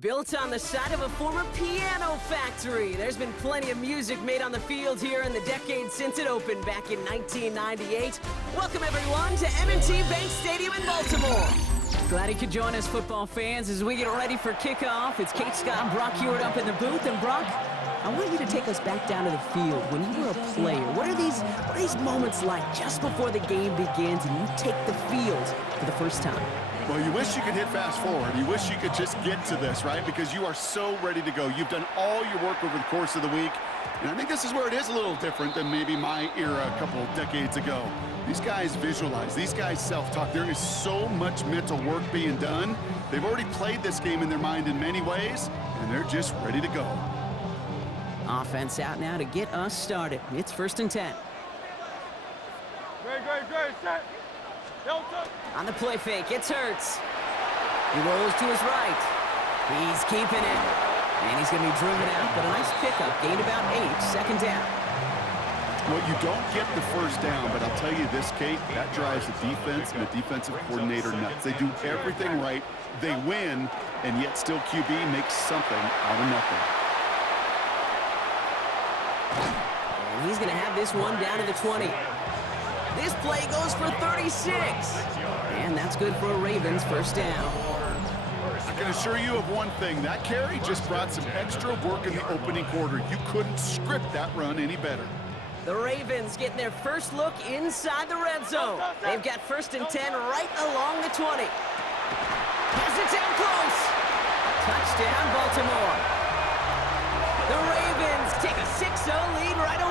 Built on the side of a former piano factory, there's been plenty of music made on the field here in the decade since it opened back in 1998. Welcome everyone to M&T Bank Stadium in Baltimore. Glad you could join us, football fans, as we get ready for kickoff. It's Kate Scott and Brock Hewitt up in the booth. And Brock, I want you to take us back down to the field. When you were a player, what are these moments like just before the game begins and you take the field for the first time? Well, you wish you could hit fast forward. You wish you could just get to this, right? Because you are so ready to go. You've done all your work over the course of the week. And I think this is where it is a little different than maybe my era a couple of decades ago. These guys visualize. These guys self-talk. There is so much mental work being done. They've already played this game in their mind in many ways, and they're just ready to go. Offense out now to get us started. It's 1st and 10. Great, set. On the play fake, it's Hurts. He rolls to his right. He's keeping it. And he's going to be driven out, but a nice pickup. Gained about 8, 2nd down. Well, you don't get the first down, but I'll tell you this, Kate, that drives the defense and the defensive coordinator nuts. They do everything right. They win, and yet still QB makes something out of nothing. And he's going to have this one down to the 20. This play goes for 36. And that's good for a Ravens 1st down. I can assure you of one thing. That carry just brought some extra work in the opening quarter. You couldn't script that run any better. The Ravens getting their first look inside the red zone. They've got 1st and 10 right along the 20. Has it down close. Touchdown, Baltimore. The Ravens take a 6-0 lead right away.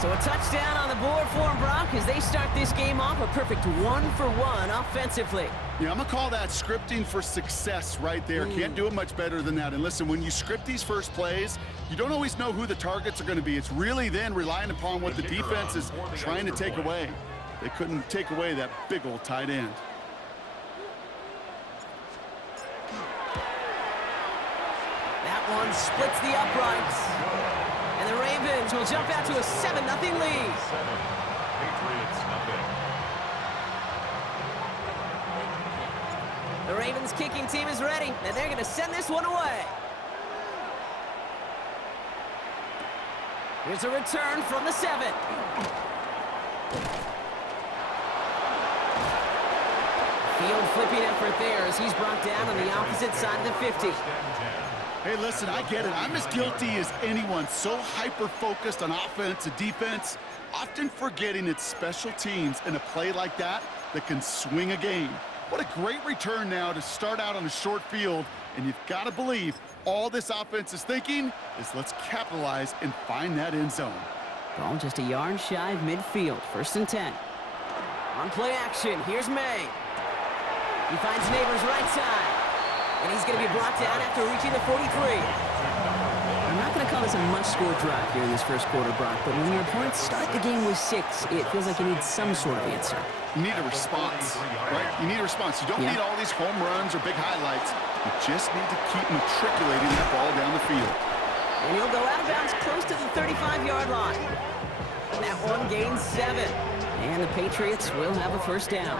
So a touchdown on the board for them, Brock, as they start this game off a perfect 1-for-1 offensively. Yeah, I'm going to call that scripting for success right there. Can't do it much better than that. And listen, when you script these first plays, you don't always know who the targets are going to be. It's really then relying upon what the defense is trying to take away. They couldn't take away that big old tight end. That one splits the uprights. And the Ravens will jump out to a 7-0 lead. Patriots, nothing. The Ravens kicking team is ready, and they're going to send this one away. Here's a return from the 7. Field flipping effort there as he's brought down on the opposite side of the 50. Hey, listen, I get it. I'm as guilty as anyone. So hyper-focused on offense and defense, often forgetting it's special teams in a play like that can swing a game. What a great return now to start out on a short field, and you've got to believe all this offense is thinking is let's capitalize and find that end zone. Ball just a yard shy of midfield, 1st and 10. On play action, here's May. He finds Neighbors right side. And he's going to be brought down after reaching the 43. I'm not going to call this a must-score drive here in this first quarter, Brock, but when your opponents start the game with 6, it feels like you need some sort of answer. You need a response, right? You need a response. You don't need all these home runs or big highlights. You just need to keep matriculating that ball down the field. And he'll go out of bounds close to the 35-yard line. That one gains 7. And the Patriots will have a 1st down.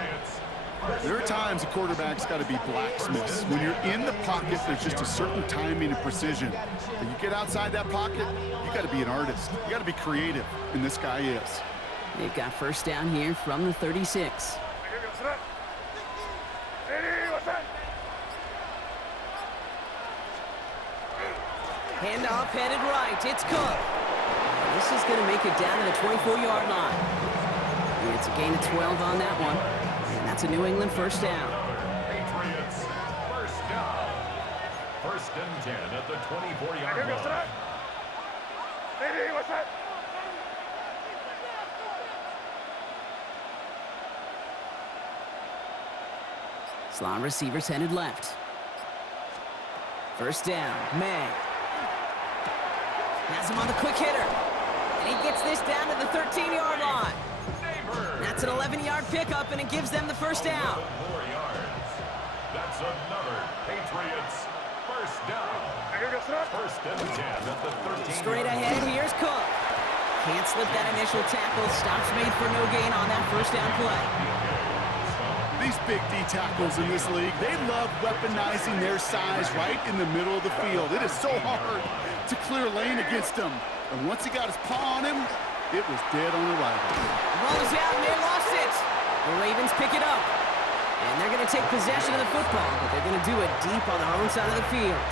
There are times a quarterback's got to be blacksmiths. When you're in the pocket, there's just a certain timing and precision. When you get outside that pocket, you got to be an artist. You got to be creative, and this guy is. They've got first down here from the 36. Handoff headed right. It's Cook. This is going to make it down to the 24-yard line. And it's a gain of 12 on that one. And that's a New England first down. Patriots, first down. First and 10 at the 24-yard line. Slot receivers headed left. First down, May. Has him on the quick hitter. And he gets this down to the 13-yard line. That's an 11-yard pickup, and it gives them the first down. 4 yards. That's another Patriots first down. First and 10 at the 13. Straight ahead, here's Cook. Can't slip that initial tackle. Stops made for no gain on that first down play. These big D tackles in this league, they love weaponizing their size right in the middle of the field. It is so hard to clear lane against him. And once he got his paw on him, it was dead on arrival. Ball is out, and they lost it. The Ravens pick it up. And they're going to take possession of the football, but they're going to do it deep on their own side of the field.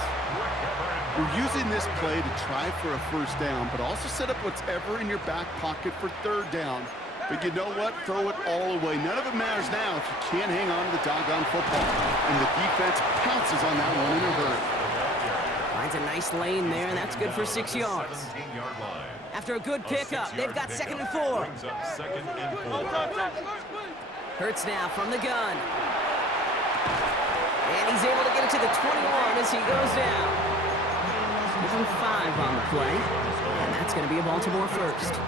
We're using this play to try for a first down, but also set up whatever in your back pocket for third down. But you know what? Throw it all away. None of it matters now if you can't hang on to the doggone football. And the defense pounces on that one in a hurry. Finds a nice lane there, and that's good for 6 yards. 17-yard line. After a good pickup, they've got second and 4. Brings up second and 4. Hurts now from the gun. And he's able to get it to the 21 as he goes down. Give him 5 on the play. And that's going to be a Baltimore first.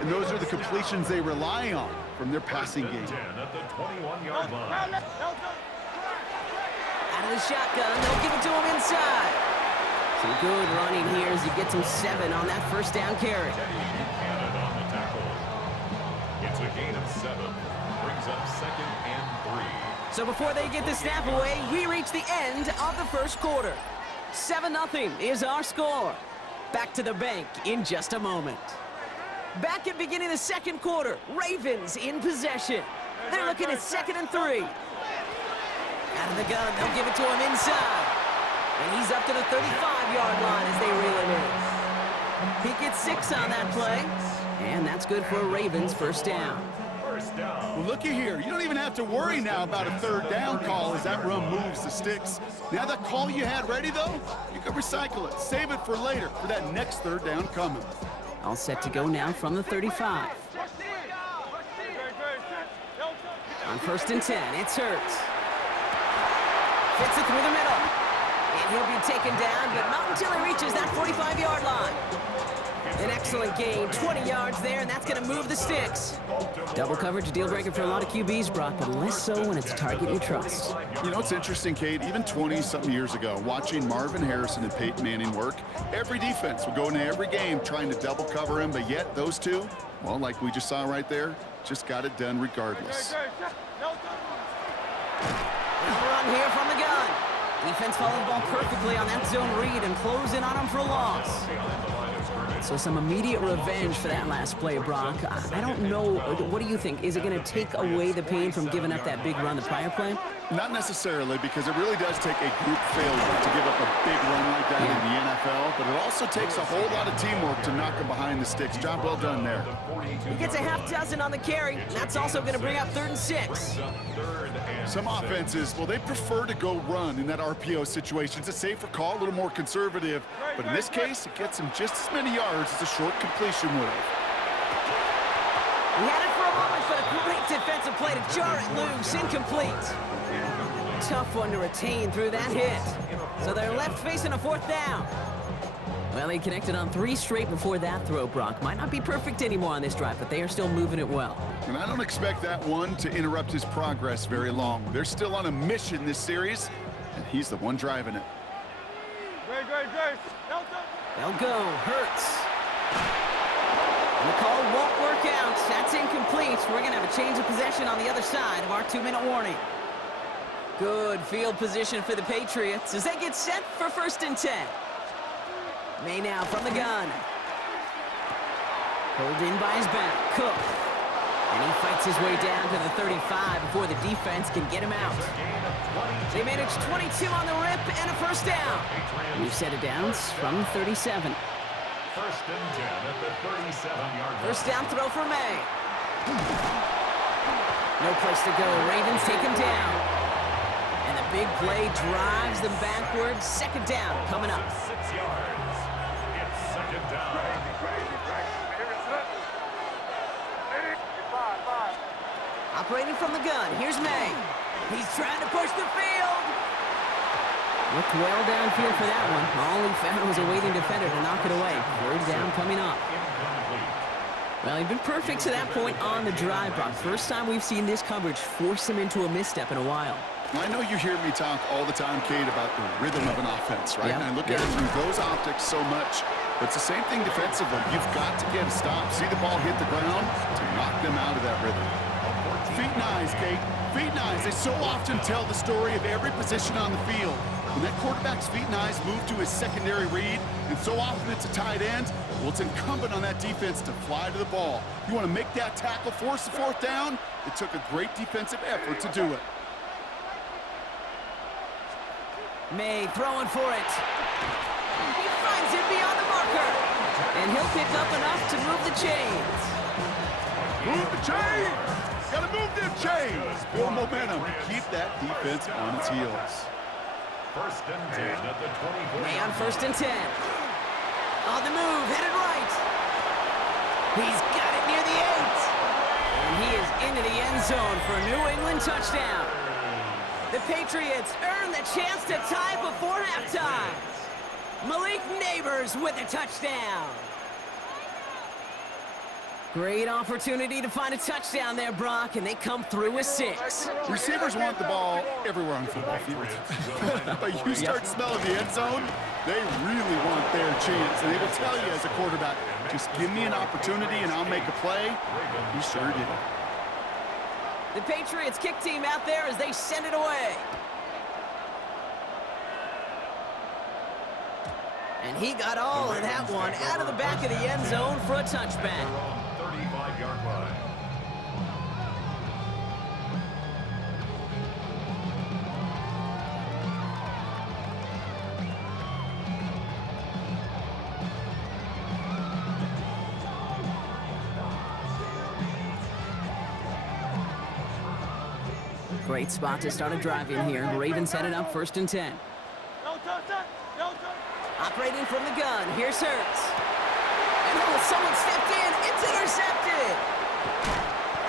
And those are the completions they rely on from their passing game. 10 at the 21-yard line. Out of the shotgun, they'll give it to him inside. Some good running here as he gets him 7 on that first down carry. Buchanan on the tackle. It's a gain of 7. Brings up second and 3. So before they get the snap away, we reach the end of the first quarter. 7-0 is our score. Back to the bank in just a moment. Back at beginning of the second quarter, Ravens in possession. They're looking at second and 3. Out of the gun, they'll give it to him inside. And he's up to the 35-yard line as they reel him in. He gets 6 on that play. And that's good for a Ravens first down. First down. Well, looky here. You don't even have to worry now about a third down call as that run moves the sticks. Now that call you had ready, though, you can recycle it. Save it for later for that next third down coming. All set to go now from the 35. On first and 10, it's Hurts. Fits it through the middle. And he'll be taken down, but not until he reaches that 45-yard line. An excellent gain, 20 yards there, and that's going to move the sticks. Double coverage, a deal breaker for a lot of QBs, Brock, but less so when it's a target you trust. You know, it's interesting, Kate, even 20-something years ago, watching Marvin Harrison and Peyton Manning work, every defense would go into every game trying to double cover him, but yet those two, well, like we just saw right there, just got it done regardless. Now run here from the gun. Defense followed the ball perfectly on that zone read and close in on him for a loss. So some immediate revenge for that last play, Brock. I don't know. What do you think? Is it going to take away the pain from giving up that big run the prior play? Not necessarily, because it really does take a group failure to give up a big run like that in the NFL, but it also takes a whole lot of teamwork to knock him behind the sticks. Job well done there. He gets a half dozen on the carry, and that's also going to bring up 3rd and 6. Some offenses, well, they prefer to go run in that RPO situation. It's a safer call, a little more conservative, but in this case, it gets him just as many yards as a short completion would have. He had it for a moment, but a great defensive play to jar it loose, incomplete. Tough one to retain through that hit. So they're left facing a 4th down. Well, he connected on 3 straight before that throw, Brock. Might not be perfect anymore on this drive, but they are still moving it well. And I don't expect that one to interrupt his progress very long. They're still on a mission this series, and he's the one driving it. They'll go. Hurts. And the call won't work out. That's incomplete. We're going to have a change of possession on the other side of our 2-minute warning. Good field position for the Patriots as they get set for 1st and 10. May now from the gun. Pulled in by his back, Cook. And he fights his way down to the 35 before the defense can get him out. They managed 22 on the rip and a first down. New set of downs from 37. First and 10 at the 37-yard line. First down throw for May. No place to go. Ravens take him down. And the big play drives them backwards. Second down coming up. 6 yards. It's second down. Operating from the gun, here's May. He's trying to push the field. Looked well downfield for that one. All he found was a waiting defender to knock it away. Third down coming up. Well, he'd been perfect to that point on the drive, Brock. First time we've seen this coverage force him into a misstep in a while. I know you hear me talk all the time, Kate, about the rhythm of an offense, right? Yep. And I look at it through those optics so much. But it's the same thing defensively. You've got to get a stop, see the ball hit the ground to knock them out of that rhythm. Feet and eyes, Kate. Feet and eyes. They so often tell the story of every position on the field. When that quarterback's feet and eyes move to his secondary read, and so often it's a tight end, well, it's incumbent on that defense to fly to the ball. You want to make that tackle, force the fourth down? It took a great defensive effort to do it. May throwing for it. He finds it beyond the marker. And he'll pick up enough to move the chains. Move the chains! Gotta move them chains! Build momentum. Keep that defense on its heels. First and 10 at the 24. May on first and 10. On the move, headed right. He's got it near the 8. And he is into the end zone for a New England touchdown. The Patriots earn the chance to tie before halftime. Malik Neighbors with a touchdown. Great opportunity to find a touchdown there, Brock, and they come through with 6. Receivers want the ball everywhere on the football field. But you start smelling the end zone, they really want their chance. And they will tell you as a quarterback, just give me an opportunity and I'll make a play. He sure did. The Patriots kick team out there as they send it away. And he got all of that one out of the back of the end zone for a touchback. 35-yard line. Great spot to start a drive in here. Ravens set it up first and 10. Operating from the gun, here's Hurts. And oh, someone stepped in, it's intercepted!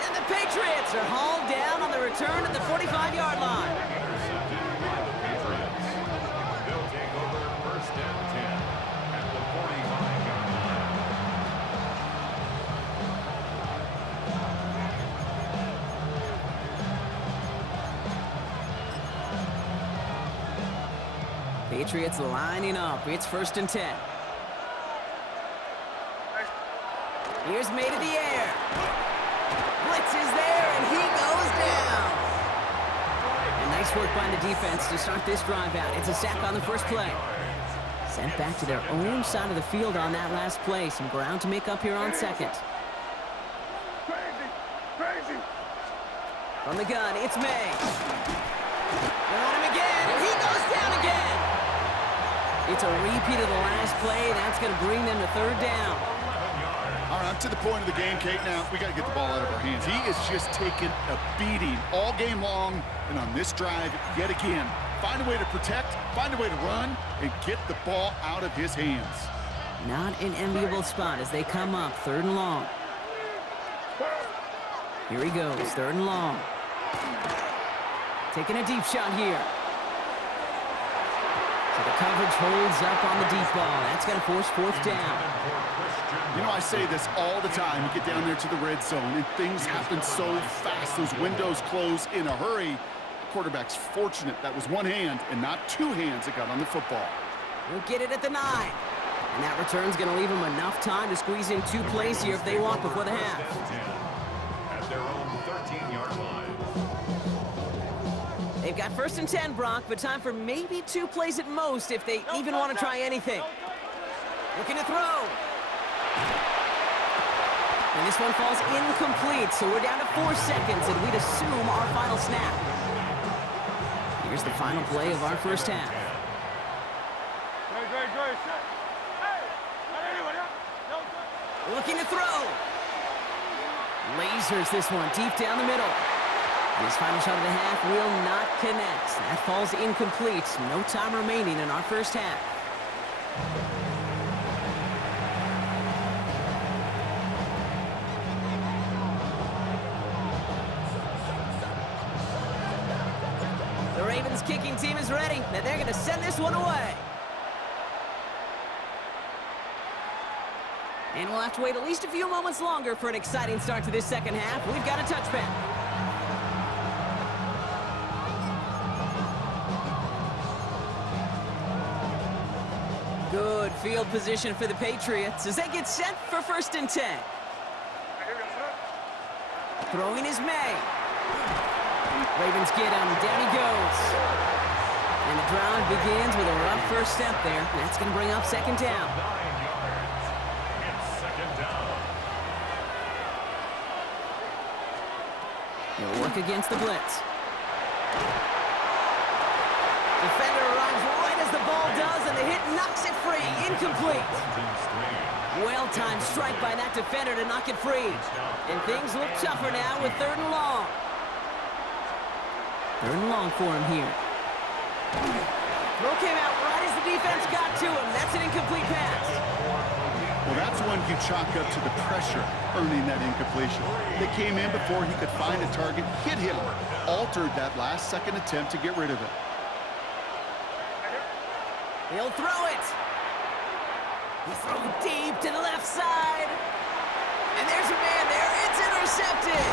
And the Patriots are hauled down on the return at the 45-yard line. Intercepted by the Patriots. They'll take over first and 10 at the 45-yard line. Patriots lining up. It's first and 10. Here's May to the air. Blitz is there, and he goes down. And nice work by the defense to start this drive out. It's a sack on the first play. Sent back to their own side of the field on that last play. Some ground to make up here on second. From the gun, it's May. They're on him again, and he goes down again. It's a repeat of the last play. That's going to bring them to third down. All right, I'm to the point of the game, Kate. Now, we got to get the ball out of our hands. He is just taking a beating all game long. And on this drive, yet again, find a way to protect, find a way to run, and get the ball out of his hands. Not an enviable spot as they come up, third and long. Here he goes, third and long. Taking a deep shot here. So the coverage holds up on the deep ball. That's going to force fourth down. You know, I say this all the time. You get down there to the red zone, and things happen so fast. Those windows close in a hurry. The quarterback's fortunate that was one hand and not two hands that got on the football. We'll get it at the 9. And that return's going to leave them enough time to squeeze in 2 plays here if they want before the half. At their own 13-yard line. They've got first and 10, Brock, but time for maybe 2 plays at most if they even want to try anything. Looking to throw. And this one falls incomplete, so we're down to 4 seconds, and we'd assume our final snap. Here's the final play of our first half. Looking to throw. Lasers this one deep down the middle. His final shot of the half will not connect. That falls incomplete. No time remaining in our first half. The Ravens kicking team is ready, and they're going to send this one away. And we'll have to wait at least a few moments longer for an exciting start to this second half. We've got a touchback. Good field position for the Patriots as they get set for 1st and 10. Throwing is May. Ravens get him. Down he goes. And the drive begins with a rough first step there. That's going to bring up 2nd down. He'll work against the blitz. Defender arrives right as the ball does, and the hit knocks it free. Incomplete. Well-timed strike by that defender to knock it free. And things look tougher now with 3rd and long. 3rd and long for him here. Throw came out right as the defense got to him. That's an incomplete pass. Well, that's one you chalk up to the pressure earning that incompletion. They came in before he could find a target, hit him, altered that last-second attempt to get rid of it. He'll throw it. He's throwing deep to the left side. And there's a man there. It's intercepted.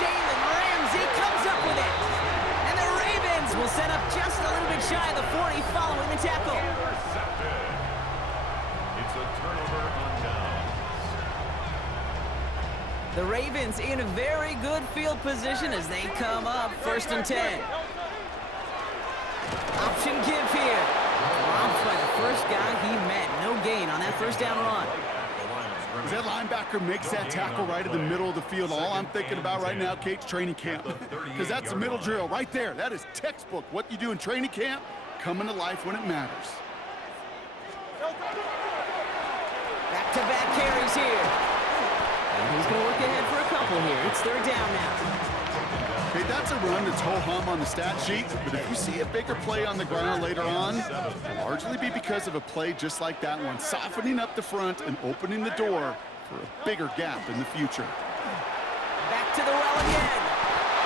Jalen Ramsey comes up with it. And the Ravens will set up just a little bit shy of the 40 following the tackle. It's a turnover on downs. The Ravens in a very good field position as they come up 1st and 10. Option give here. Dropped by the first guy he met. No gain on that 1st down run. As that linebacker makes that tackle right in the middle of the field, all I'm thinking about right now, Kate's training camp. Because that's a middle drill right there. That is textbook. What you do in training camp, coming to life when it matters. Back-to-back carries here. And he's going to work ahead for a couple here. It's 3rd down now. Okay, that's a run that's ho-hum on the stat sheet, but if you see a bigger play on the ground later on, it'll largely be because of a play just like that one, softening up the front and opening the door for a bigger gap in the future. Back to the well again.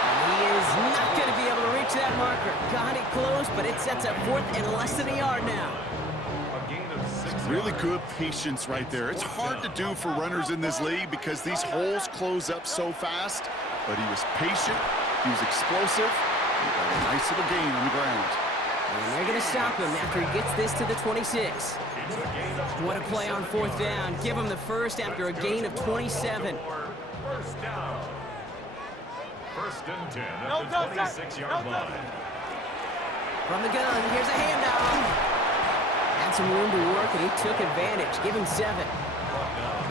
And he is not going to be able to reach that marker. Got it close, but it sets up 4th and less than a yard now. Really good patience right there. It's hard to do for runners in this league because these holes close up so fast, but he was patient. He was explosive. He got a nice little gain on the ground. And they're going to stop him after he gets this to the 26. What a play on 4th down. Give him the first after a gain of 27. 1st down. 1st and 10 at the 26-yard line. From the gun, here's a handoff. Had some room to work, and he took advantage. Give him 7.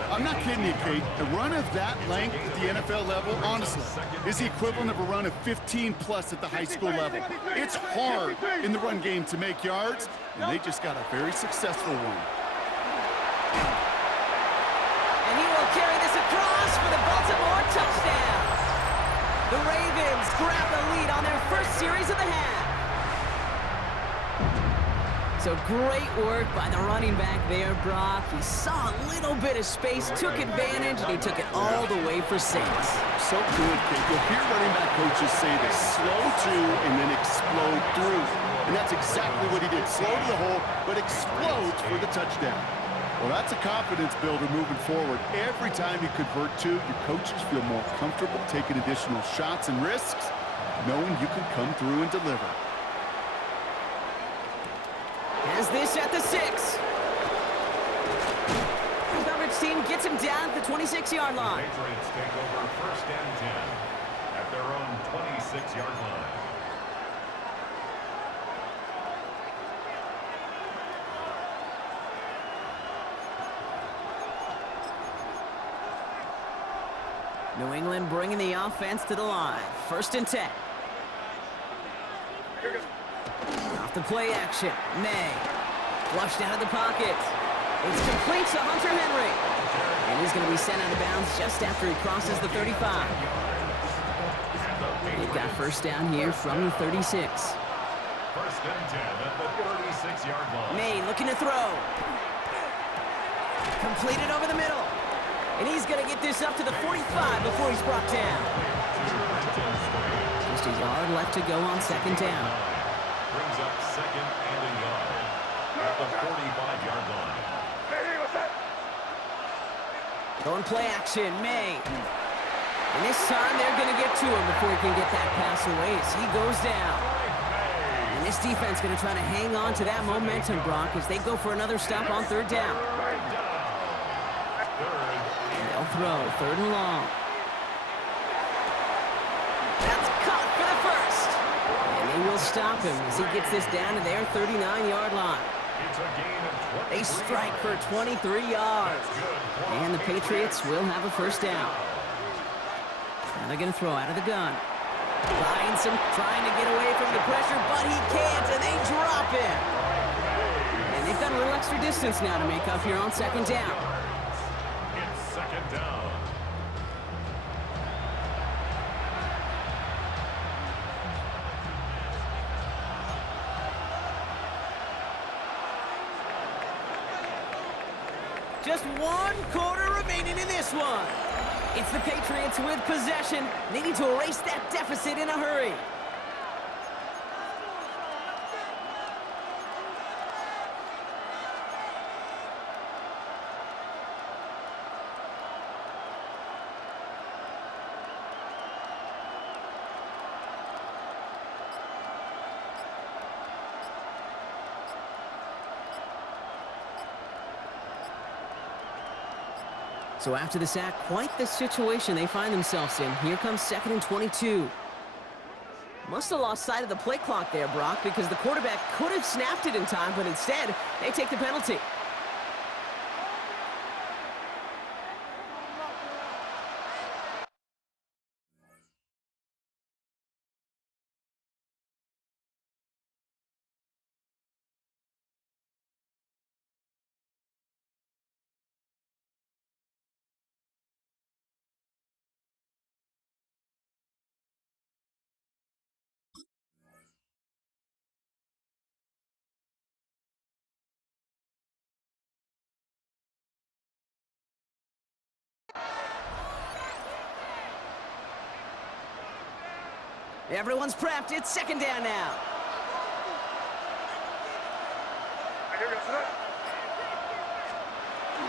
I'm not kidding you, Kate. A run of that length at the NFL level, honestly, is the equivalent of a run of 15-plus at the high school level. It's hard in the run game to make yards, and they just got a very successful one. And he will carry this across for the Baltimore touchdown. The Ravens grab the lead on their first series of the half. So great work by the running back there, Brock. He saw a little bit of space, took advantage, and he took it all the way for 6. So good, Kate. You'll hear running back coaches say this, slow to and then explode through. And that's exactly what he did. Slow to the hole, but explodes for the touchdown. Well, that's a confidence builder moving forward. Every time you convert 2, your coaches feel more comfortable taking additional shots and risks, knowing you can come through and deliver. Has this at the 6. The coverage team gets him down at the 26-yard line. Patriots take over 1st and 10 at their own 26-yard line. New England bringing the offense to the line. 1st and 10. Off the play action. May. Flushed out of the pocket. It's complete to Hunter Henry. And he's going to be sent out of bounds just after he crosses the 35. They've got 1st down here from the 36. 1st and 10 at the 36-yard line. May looking to throw. Completed over the middle. And he's going to get this up to the 45 before he's brought down. Just a yard left to go on 2nd down. Brings up 2nd and a yard at the 45-yard line. Going play action, May. And this time they're going to get to him before he can get that pass away as he goes down. And this defense going to try to hang on to that momentum, Brock, as they go for another stop on 3rd down. And they'll throw 3rd and long. That's caught for the 1st. And they will stop him as he gets this down to their 39-yard line. They strike for 23 yards. And the Patriots will have a 1st down. Now they're going to throw out of the gun. Heinsohn trying to get away from the pressure, but he can't, and they drop him. And they've got a little extra distance now to make up here on 2nd down. It's 2nd down. Just 1 quarter remaining in this one. It's the Patriots with possession. They need to erase that deficit in a hurry. So after the sack, quite the situation they find themselves in. Here comes 2nd and 22. Must have lost sight of the play clock there, Brock, because the quarterback could have snapped it in time, but instead, they take the penalty. Everyone's prepped. It's 2nd down now.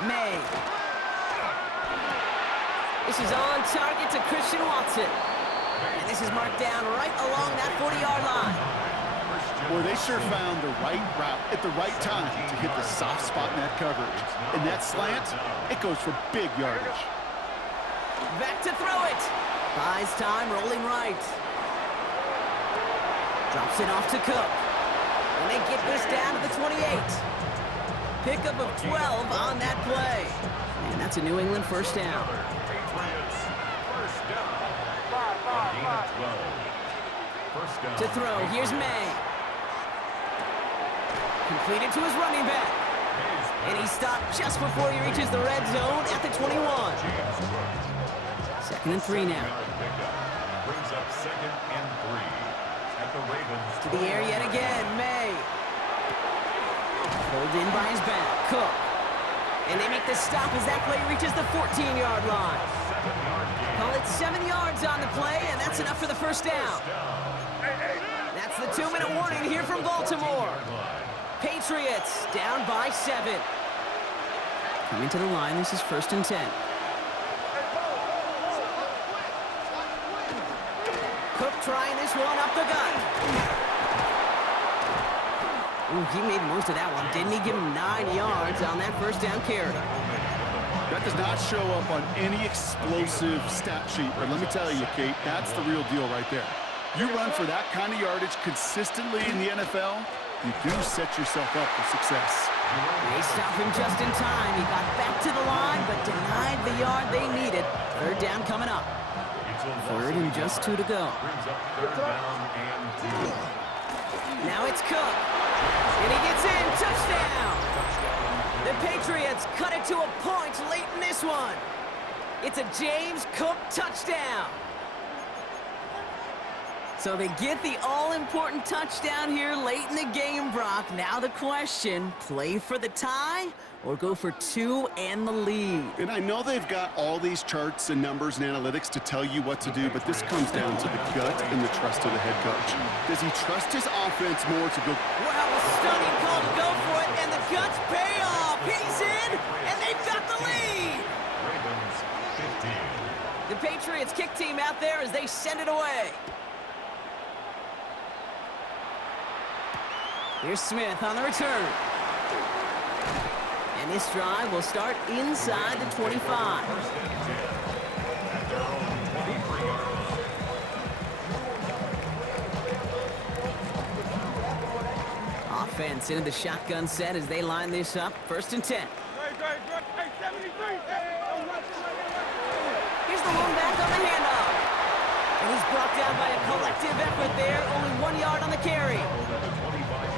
May. This is on target to Christian Watson. And this is marked down right along that 40-yard line. Boy, they sure found the right route at the right time to hit the soft spot in that coverage. And that slant, it goes for big yardage. Back to throw it. Buys time, rolling right. Drops it off to Cook. And they get this down to the 28. Pickup of 12 on that play. And that's a New England 1st down. Patriots, 1st down. To throw, here's May. Completed to his running back. And he stopped just before he reaches the red zone at the 21. 2nd and 3 now. Brings up 2nd and 3. At the Ravens. To the air yet again, May. Pulled in by his back, Cook. And they make the stop as that play reaches the 14-yard line. Call it 7 yards on the play, and that's enough for the 1st down. That's the 2-minute warning here from Baltimore. Patriots down by 7. Coming to the line, this is 1st and 10. Cook trying this one up the gut. Ooh, he made most of that one. Didn't he give him 9 yards on that 1st down carry? That does not show up on any explosive stat sheet, but let me tell you, Kate, that's the real deal right there. You run for that kind of yardage consistently in the NFL, you do set yourself up for success. They stop him just in time. He got back to the line, but denied the yard they needed. completed. Third down coming up. Third and just 2 to go. Now it's Cook. And he gets in. Touchdown. The Patriots cut it to a point late in this one. It's a James Cook touchdown. So they get the all-important touchdown here late in the game, Brock. Now the question, play for the tie or go for 2 and the lead? And I know they've got all these charts and numbers and analytics to tell you what to do, but this comes down to the gut and the trust of the head coach. Does he trust his offense more to go? Wow, a stunning call to go for it, and the guts pay off. He's in, and they've got the lead. Ravens 15. The Patriots kick team out there as they send it away. Here's Smith on the return. And this drive will start inside the 25. Offense into the shotgun set as they line this up. First and 10. Here's the lone back on the handoff. And he's brought down by a collective effort there. Only 1 yard on the carry.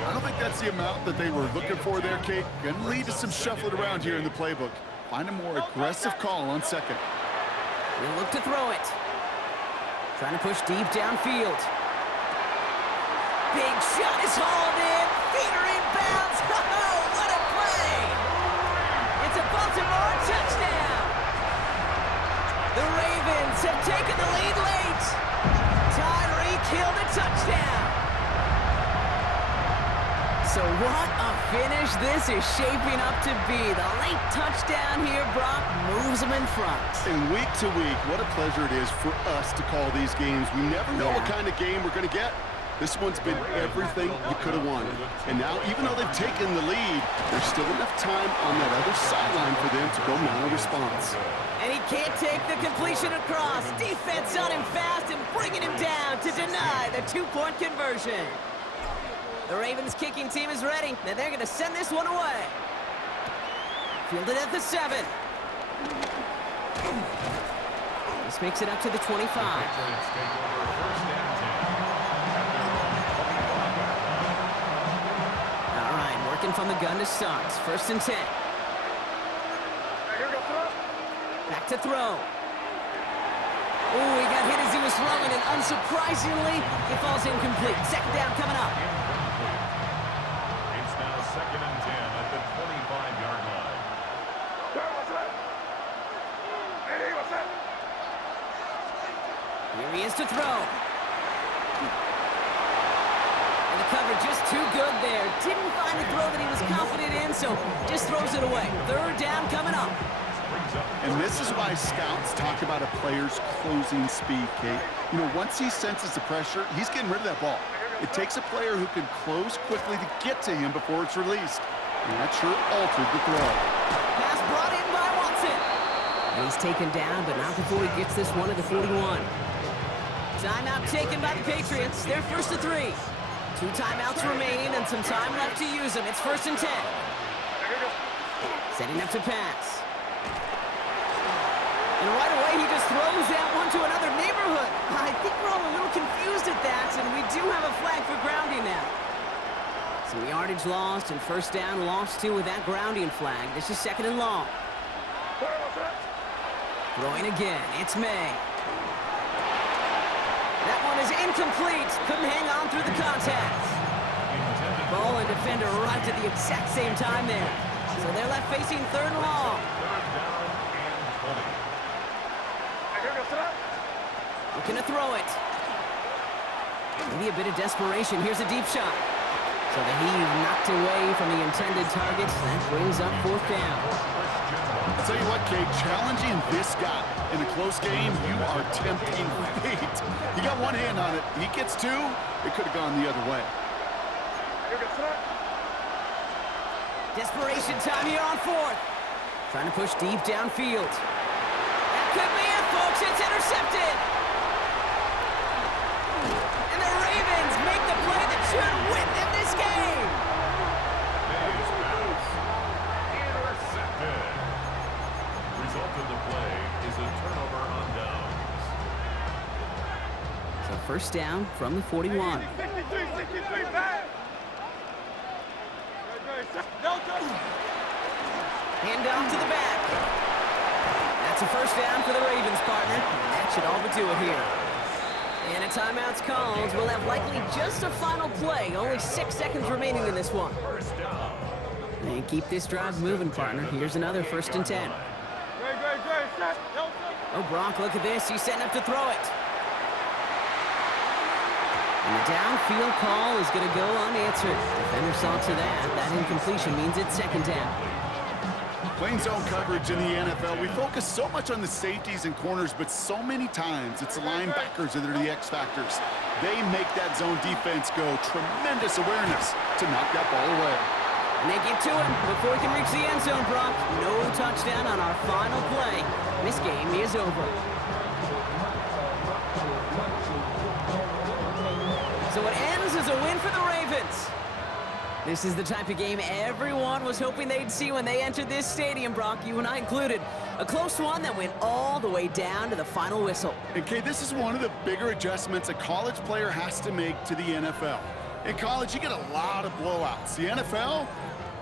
I don't think that's the amount that they were looking for there, Kate. Going to lead to some shuffling around here in the playbook. Find a more aggressive call on second. He'll look to throw it. Trying to push deep downfield. Big shot is hauled in. Feet are inbounds. Oh, what a play! It's a Baltimore touchdown. The Ravens have taken the lead late. Tyreek Hill the touchdown. So what a finish this is shaping up to be. The late touchdown here, Brock, moves them in front. And week to week, what a pleasure it is for us to call these games. We never know what kind of game we're going to get. This one's been everything you could have wanted. And now, even though they've taken the lead, there's still enough time on that other sideline for them to go mount a response. And he can't take the completion across. Defense on him fast and bringing him down to deny the 2-point conversion. The Ravens kicking team is ready, and they're going to send this one away. Fielded at the 7. This makes it up to the 25. All right, working from the gun to start. First and 10. Back to throw. Oh, he got hit as he was throwing, and unsurprisingly, it falls incomplete. Second down coming up. It's now second and 10 at the 25-yard line. Here he is to throw. And the cover just too good there. Didn't find the throw that he was confident in, so just throws it away. Third down coming up. And this is why scouts talk about a player's closing speed, Kate. You know, once he senses the pressure, he's getting rid of that ball. It takes a player who can close quickly to get to him before it's released. And that sure altered the throw. Pass brought in by Watson. And he's taken down, but not before he gets this one at the 41. Timeout taken by the Patriots. They're first to 3. 2 timeouts remain and some time left to use them. It's first and 10. Setting up to pass. And right away, he just throws that one to another neighborhood. I think we're all a little confused at that, and we do have a flag for grounding now. Some yardage lost and first down lost too with that grounding flag. This is second and long. Throwing again, it's May. That one is incomplete. Couldn't hang on through the contact. Ball and defender arrived at the exact same time there. So they're left facing third and long. Looking to throw it. Maybe a bit of desperation. Here's a deep shot. So the heave knocked away from the intended target. That brings up fourth down. I'll tell you what, Kate, challenging this guy in a close game, you are tempting fate. You got one hand on it. He gets 2. It could have gone the other way. Desperation time here on fourth. Trying to push deep downfield. That could be it, folks. It's intercepted. And the Ravens make the play that should win them this game. Intercepted. Result of the play is a turnover. First down from the 41. Hand off to the back. That's a first down for the Ravens, partner. And that should all but do it here. And a timeout's called. We'll have likely just a final play. Only 6 seconds remaining in this one. And keep this drive moving, partner. Here's another 1st and 10. Oh, Brock, look at this. He's setting up to throw it. And the downfield call is going to go unanswered. Defender saw to that. That incompletion means it's 2nd down. Playing zone coverage in the NFL, we focus so much on the safeties and corners, but so many times it's the linebackers that are the X factors. They make that zone defense go. Tremendous awareness to knock that ball away. And they get to him before he can reach the end zone, Brock. No touchdown on our final play. This game is over. So it ends as a win for the Ravens. This is the type of game everyone was hoping they'd see when they entered this stadium, Brock, you and I included. A close one that went all the way down to the final whistle. And Kay, this is one of the bigger adjustments a college player has to make to the NFL. In college, you get a lot of blowouts. The NFL,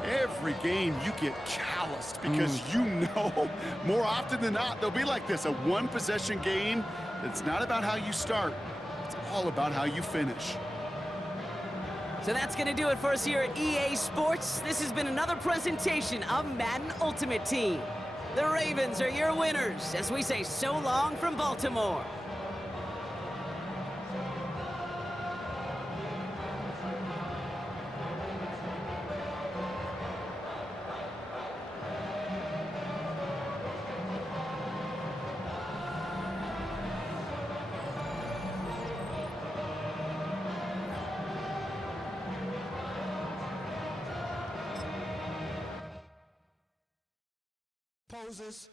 every game you get calloused because you know more often than not they'll be like this, a one-possession game. It's not about how you start. It's all about how you finish. So that's going to do it for us here at EA Sports. This has been another presentation of Madden Ultimate Team. The Ravens are your winners as we say so long from Baltimore. Poses.